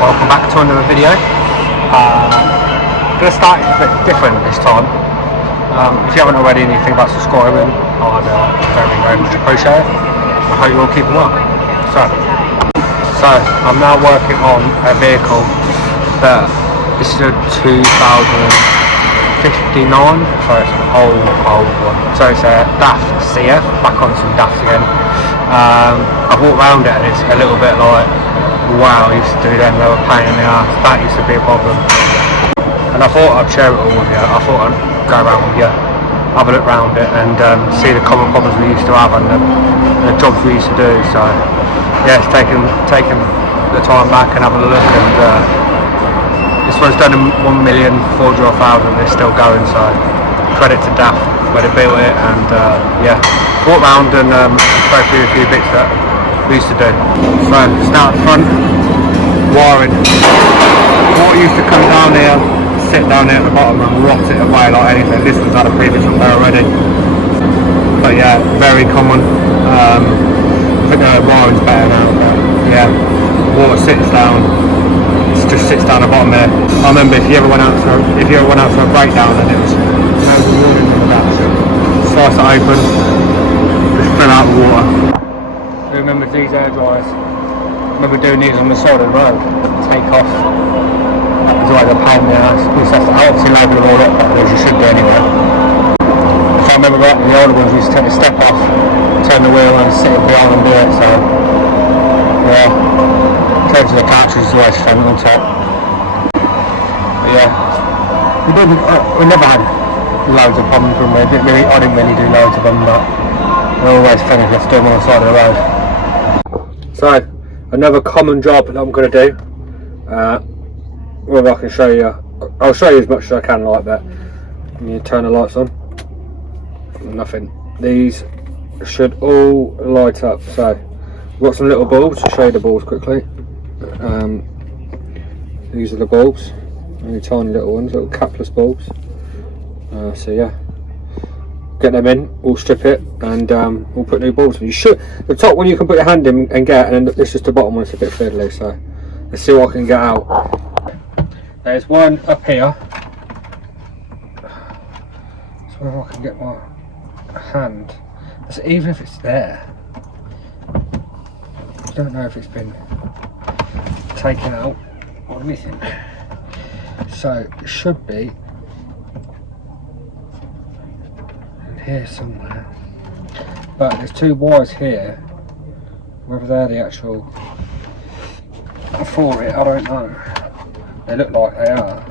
welcome back to another video. I'm going to start a bit different this time. If you haven't already and you think about subscribing, I'd very much appreciate it. I hope you're all keeping well. So I'm now working on a vehicle that this is a 2059, so it's an old one. So it's a DAF CF, back on some DAFs again. I've walked around it and it's a little bit like, wow, I used to do them, they were a pain in the arse, that used to be a problem. And I thought I'd share it all with you. I thought I'd go around with you, have a look around it and see the common problems we used to have and the jobs we used to do. So yeah, it's taken the time back and having a look, and this one's done in 1,400,000, it's still going, so credit to DAF where they built it. And yeah, walk around and go through a few bits that we used to do. So start front, wiring. Water used to come down here, sit down here at the bottom and rot it away like anything. This one's had a previous repair already, but yeah, very common. I think the wiring's better now, but yeah, water sits down, it just sits down the bottom there. I remember if you ever went out for a breakdown and it was no warning on that, slice it open, just fill out the water. Who remembers these air dryers? I remember doing these on the side of the road, take off. It's always a pain in the ass. I obviously label them all up as you should do anyway. If I remember right, the older ones we used to take the step off, turn the wheel and sit behind and do it, so yeah. Changing the cartridge is always fun on top. But yeah, we never had loads of problems from me. I didn't really do loads of them, but they're always fun if you have to do them on the side of the road. So, another common job that I'm going to do. Well, I can show you. I'll show you as much as I can like that. You turn the lights on. Nothing. These should all light up. So, we've got some little bulbs. I'll show you the bulbs quickly. These are the bulbs. Only tiny little ones, little capless bulbs. So yeah, get them in. We'll strip it and we'll put new bulbs in. You should. The top one you can put your hand in and get, and then it's just the bottom one. It's a bit fiddly. So let's see what I can get out. There's one up here. So if I can get my hand, so even if it's there, I don't know if it's been taken out or anything. So it should be in here somewhere. But there's two wires here. Whether they're the actual for it, I don't know. They look like they are.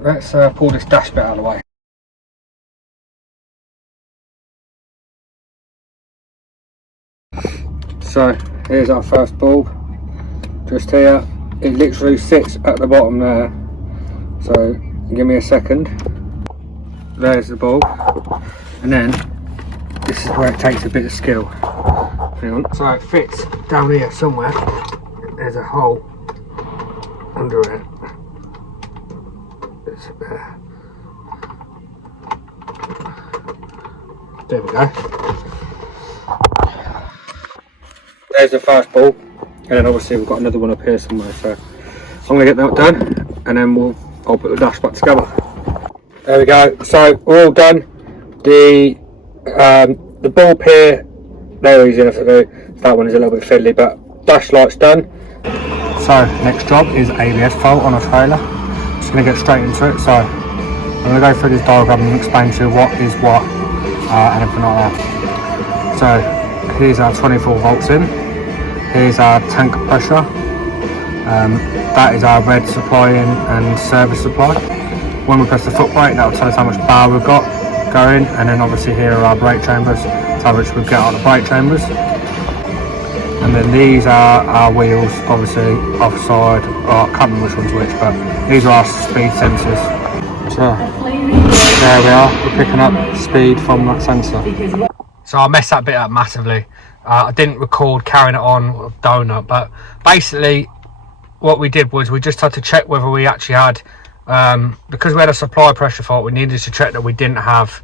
Let's pull this dash bit out of the way. So here's our first bulb, just here. It literally sits at the bottom there. So give me a second. There's the bulb, and then this is where it takes a bit of skill. Hang on. So it fits down here somewhere. There's a hole under it. It's there. There we go. There's the first bulb, and then obviously we've got another one up here somewhere. So I'm going to get that done, and then I'll put the dash back together. There we go. So we're all done. The bulb here, they're easy enough to do. That one is a little bit fiddly, but dash light's done. So next job is ABS fault on a trailer. Just going to get straight into it. So I'm going to go through this diagram and explain to you what is what and everything like that. So here's our 24 volts in. Here's our tank pressure. That is our red supply in and service supply. When we press the foot brake, that will tell us how much power we've got going, and then obviously here are our brake chambers, how much we get out of the brake chambers. And then these are our wheels, obviously offside. I can't remember which one's which, but these are our speed sensors. So there we are, we're picking up speed from that sensor. So I messed that bit up massively. I didn't record carrying it on with donut, but basically what we did was we just had to check whether we actually had, because we had a supply pressure fault, we needed to check that we didn't have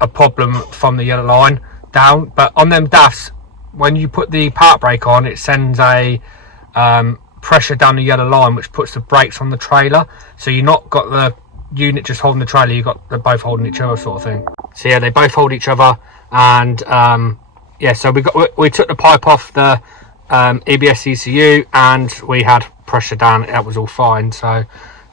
a problem from the yellow line down. But on them DAFs, when you put the park brake on, it sends a pressure down the yellow line, which puts the brakes on the trailer. So you're not got the unit just holding the trailer, you got they're both holding each other, sort of thing. So yeah, they both hold each other. And yeah, so we took the pipe off the EBS ECU, and we had pressure down. That was all fine. So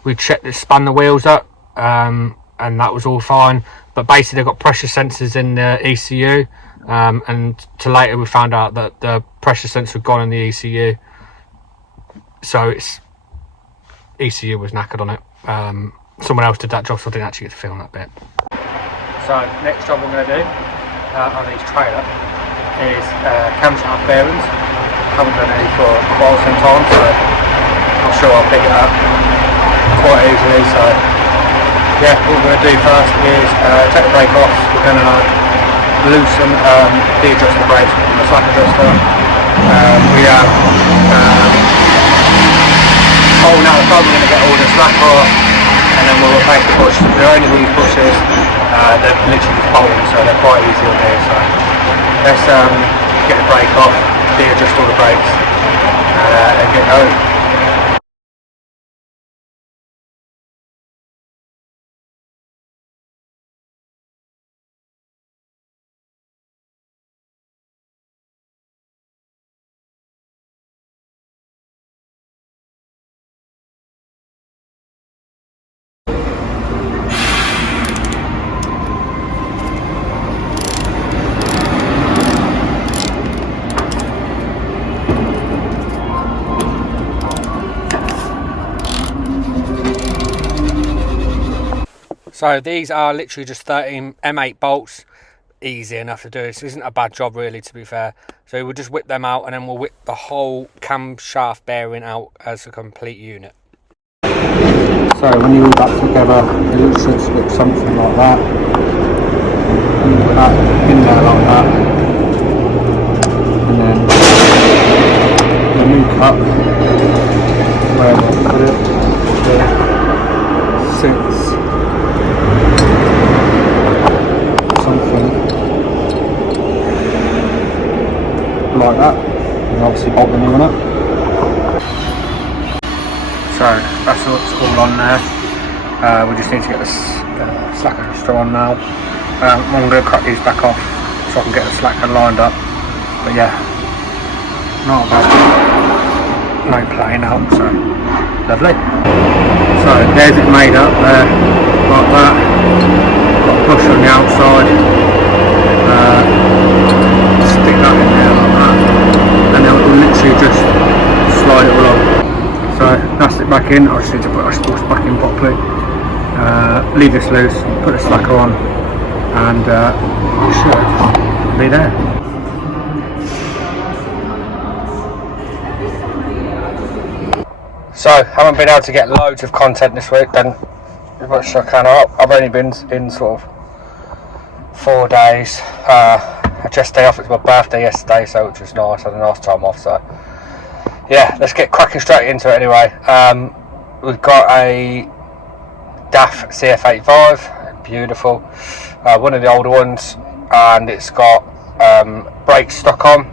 we checked it, spun the wheels up, and that was all fine. But basically they've got pressure sensors in the ECU, and to later we found out that the pressure sensor had gone in the ECU, so its ECU was knackered on it. Someone else did that job, so I didn't actually get to film that bit. So next job I'm going to do on this trailer is camshaft bearings. Haven't done any for quite some time, so I'm sure I'll pick it up quite easily. So yeah, what we're going to do first is take the brake off. We're going to loosen the adjustable brakes on the slack adjuster. We have holding out the front, we're going to get all the slack off, and then we'll replace the bushes. They're only these bushes, they're literally just bolted, so they're quite easy on here. So let's get the brake off, de-adjust all the brakes, and get going. So these are literally just 13 M8 bolts, easy enough to do. This isn't a bad job really, to be fair. So we'll just whip them out, and then we'll whip the whole camshaft bearing out as a complete unit. So when you all that together, it should look something like that. And put that in there like that. And then the new cut, where we'll put it, sits something like that, and obviously bolt the new one up. So that's what's all on there. We just need to get the slack adjuster on now. I'm going to cut these back off so I can get the slacker lined up. But yeah, not bad. No playing out, so lovely. So there's it made up there, like that. Got a bush on the outside. Stick that in there like that, and then we'll literally just slide it all on. So that's it back in. I just need to put our spokes back in properly. Leave this loose, put the slacker on, and it should be there. So haven't been able to get loads of content this week, done as much as I can. I've only been in sort of 4 days. I just day off. It's my birthday yesterday, so which was nice. I had a nice time off. So yeah, let's get cracking straight into it anyway. We've got a DAF CF85, beautiful, one of the older ones, and it's got brakes stuck on.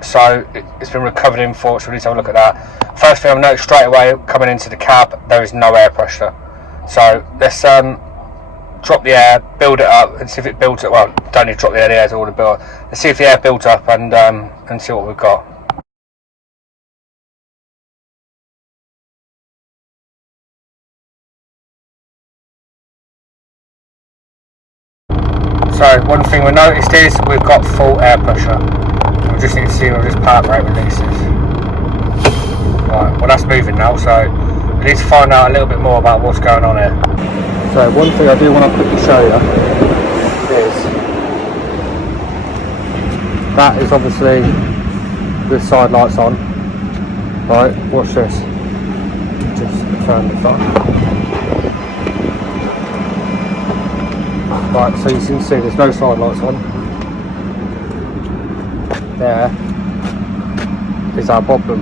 So it's been recovered in for, so we need to have a look at that. First thing I've noticed straight away coming into the cab, there is no air pressure. So let's drop the air, build it up, and see if it builds up. Well, don't need to drop the air, the air's already built. Let's see if the air builds up, and see what we've got. So one thing we noticed is we've got full air pressure. We just need to see where this part brake releases. Right, well that's moving now, so we need to find out a little bit more about what's going on here. So one thing I do want to quickly show you is that is obviously the side lights on. Right, watch this. Just turn this on. Right, so you can see there's no side lights on. There is our problem.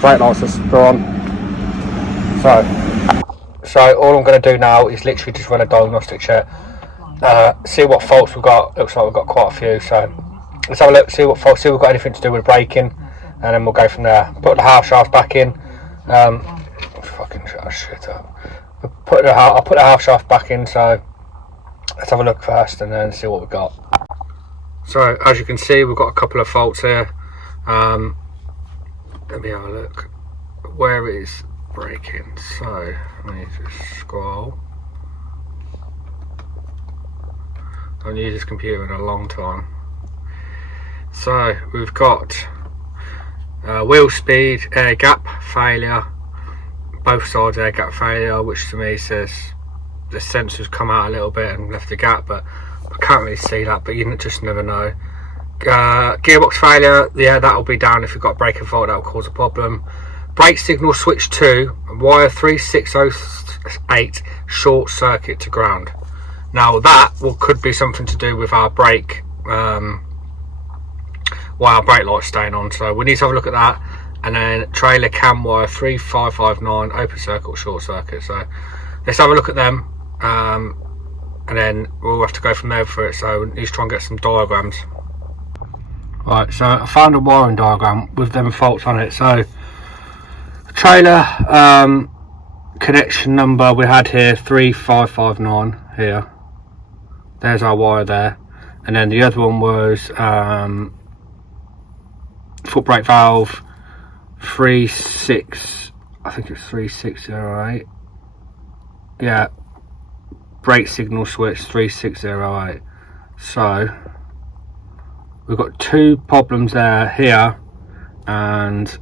Brake lights are still on. So So all I'm going to do now is literally just run a diagnostic check, see what faults we've got. Looks like we've got quite a few, so let's have a look, see what faults, see if we've got anything to do with braking, and then we'll go from there. Put the half shaft back in. Fucking shit up. I'll put the half shaft back in, so let's have a look first and then see what we've got. So as you can see, we've got a couple of faults here. Let me have a look. Where is braking? So let me just scroll. I haven't used this computer in a long time. So we've got wheel speed, air gap failure, both sides air gap failure, which to me says the sensor's come out a little bit and left a gap, but I can't really see that, but you just never know. Gearbox failure, yeah, that'll be down if you've got a braking fault, that'll cause a problem. Brake signal switch 2, wire 3608 short circuit to ground. Now that could be something to do with our brake, why our brake light's staying on, so we need to have a look at that. And then trailer cam wire 3559 open circuit short circuit, so let's have a look at them, and then we'll have to go from there for it. So we need to try and get some diagrams. Right, so I found a wiring diagram with them faults on it. So trailer connection number we had here 3559 here, there's our wire there, and then the other one was foot brake valve 36, I think it's 3608, yeah, brake signal switch 3608. So we've got two problems there, here and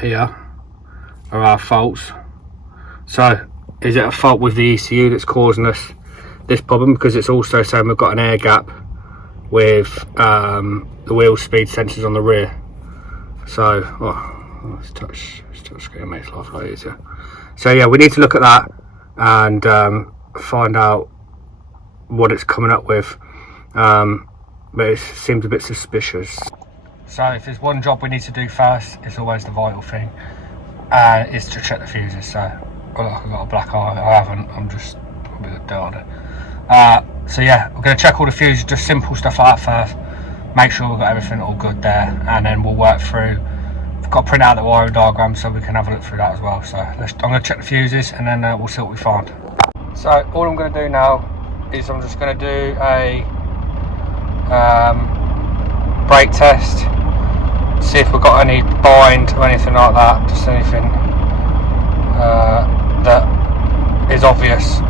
here are our faults. So is it a fault with the ECU that's causing us this problem? Because it's also saying we've got an air gap with the wheel speed sensors on the rear. So let's touch screen, makes life a lot easier. So yeah, we need to look at that and find out what it's coming up with, but it seems a bit suspicious. So if there's one job we need to do first, it's always the vital thing, is to check the fuses. So I look like I've got a black eye. I haven't, I'm just probably a bit dirt on it. So yeah, we're going to check all the fuses, just simple stuff like that first, make sure we've got everything all good there, and then we'll work through. I've got to print out the wiring diagram so we can have a look through that as well. So I'm going to check the fuses and then we'll see what we find. So all I'm going to do now is I'm just going to do a brake test, see if we've got any bind or anything like that, just anything that is obvious,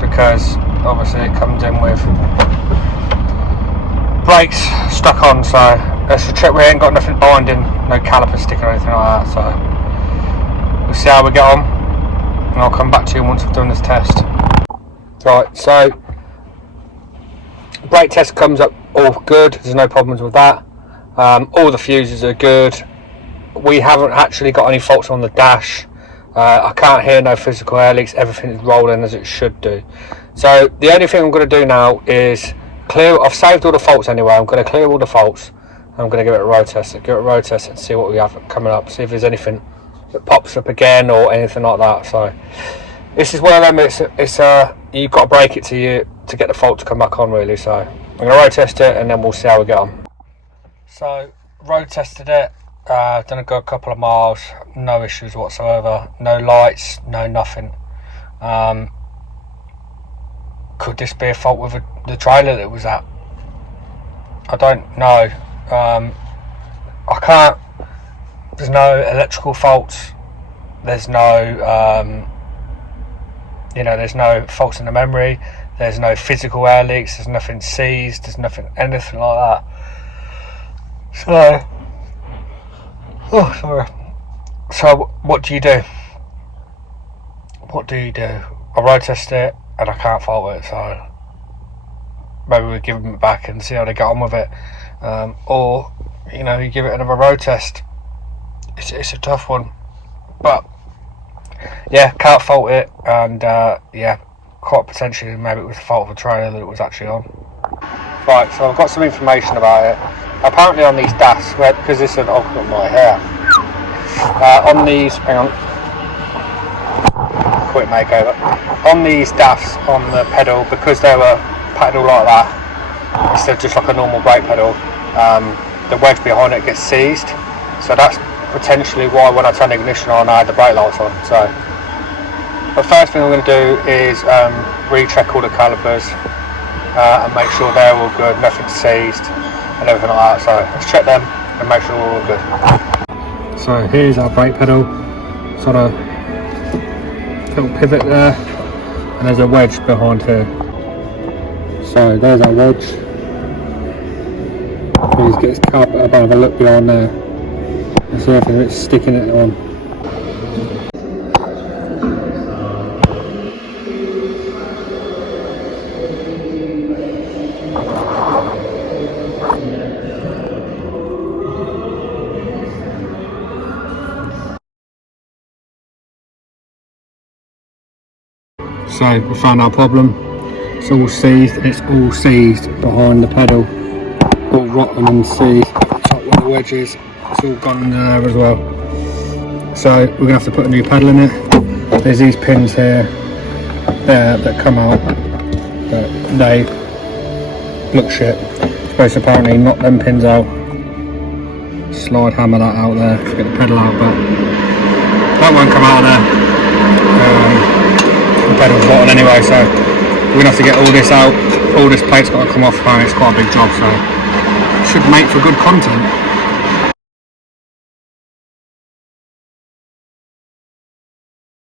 because obviously it comes in with brakes stuck on. So let's just check we ain't got nothing binding, no caliper stick or anything like that. So we'll see how we get on and I'll come back to you once I've done this test. Right, so brake test comes up all good, there's no problems with that. All the fuses are good. We haven't actually got any faults on the dash. I can't hear no physical air leaks, everything is rolling as it should do. So the only thing I'm going to do now is clear. I've saved all the faults anyway. I'm going to clear all the faults. I'm going to give it a road test. And see what we have coming up. See if there's anything that pops up again or anything like that. So this is one of them. It's you've got to break it to get the fault to come back on, really. So I'm going to road test it and then we'll see how we get on. So road tested it. Done a good couple of miles. No issues whatsoever. No lights. No nothing. Could this be a fault with the trailer that it was at? I don't know. I can't. There's no electrical faults. There's no, there's no faults in the memory. There's no physical air leaks. There's nothing seized. There's anything like that. So, So what do you do? I road test it and I can't fault it, so maybe we give them it back and see how they get on with it, or you give it another road test. It's a tough one, but yeah, can't fault it, and yeah, quite potentially maybe it was the fault of the trailer that it was actually on. Right, so I've got some information about it. Apparently on these DAFs, because this is an occupant right here, On these, hang on, quick makeover. On these DAFs on the pedal, because they were pedal like that, instead of just like a normal brake pedal, the wedge behind it gets seized. So that's potentially why when I turn the ignition on, I had the brake lights on. So the first thing we're going to do is recheck all the calipers and make sure they're all good, nothing's seized and everything like that. So let's check them and make sure we're all good. So here's our brake pedal, sort of little pivot there, and there's a wedge behind here. So there's our wedge. Please get his carpet up and have a look behind there. And see everything that's sticking it on. So we found our problem. It's all seized. It's all seized behind the pedal. All rotten and seized. Top where the wedge is. It's all gone in there as well. So we're gonna have to put a new pedal in it. There's these pins here, there that come out, but they look shit. Supposed to apparently knock them pins out. Slide hammer that out there to get the pedal out, but that won't come out of there. The pedal's rotten anyway, so we're gonna have to get all this out. All this plate's got to come off. Apparently it's quite a big job, so it should make for good content.